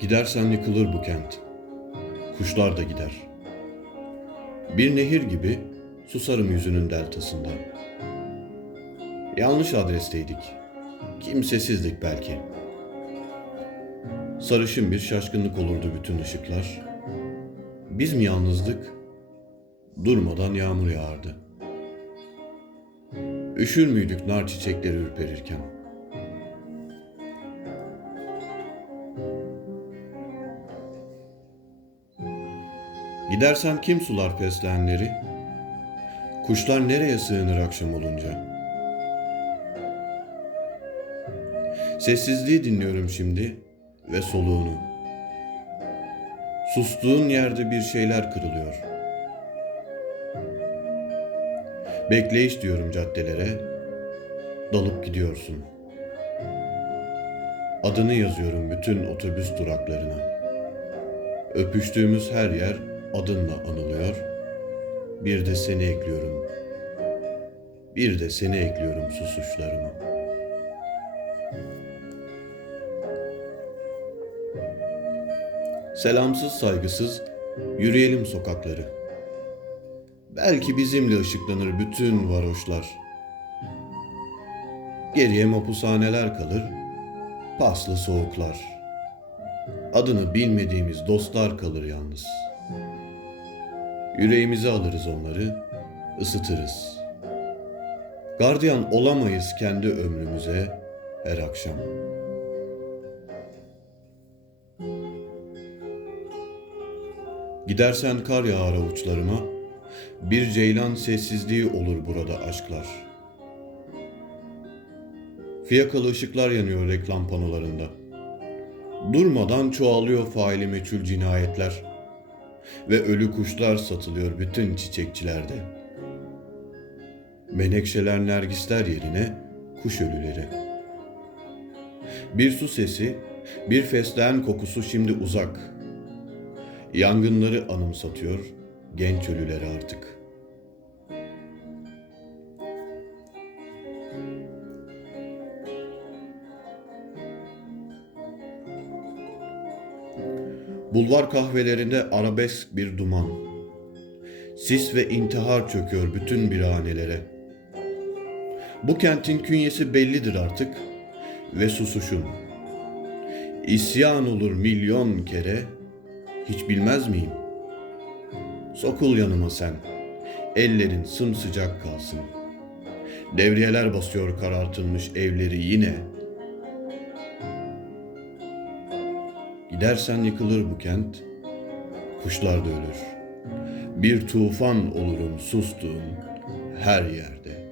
Gidersen yıkılır bu kent. Kuşlar da gider. Bir nehir gibi susarım yüzünün deltasında. Yanlış adresteydik. Kimsesizdik belki. Sarışın bir şaşkınlık olurdu bütün ışıklar. Biz mi yalnızdık? Durmadan yağmur yağardı. Üşür müydük nar çiçekleri ürperirken? Gidersen kim sular fesleğenleri? Kuşlar nereye sığınır akşam olunca? Sessizliği dinliyorum şimdi ve soluğunu. Sustuğun yerde bir şeyler kırılıyor. Bekleyiş diyorum caddelere, dalıp gidiyorsun. Adını yazıyorum bütün otobüs duraklarına. Öpüştüğümüz her yer adınla anılıyor. Bir de seni ekliyorum. Bir de seni ekliyorum susuşlarıma. Selamsız saygısız yürüyelim sokakları. Belki bizimle ışıklanır bütün varoşlar. Geriye mapushaneler kalır, paslı soğuklar. Adını bilmediğimiz dostlar kalır yalnız. Yüreğimize alırız onları, ısıtırız. Gardiyan olamayız kendi ömrümüze her akşam. Gidersen kar yağar avuçlarıma, bir ceylan sessizliği olur burada aşklar. Fiyakalı ışıklar yanıyor reklam panolarında. Durmadan çoğalıyor faili meçhul cinayetler. Ve ölü kuşlar satılıyor bütün çiçekçilerde. Menekşeler nergisler yerine kuş ölüleri. Bir su sesi, bir fesleğen kokusu şimdi uzak. Yangınları anımsatıyor genç ölüleri artık. Bulvar kahvelerinde arabesk bir duman. Sis ve intihar çöküyor bütün birhanelere. Bu kentin künyesi bellidir artık ve susuşun. İsyan olur milyon kere, hiç bilmez miyim? Sokul yanıma sen, ellerin sımsıcak kalsın. Devriyeler basıyor karartılmış evleri yine. Gidersen yıkılır bu kent, kuşlar da ölür. Bir tufan olurum sustuğum her yerde.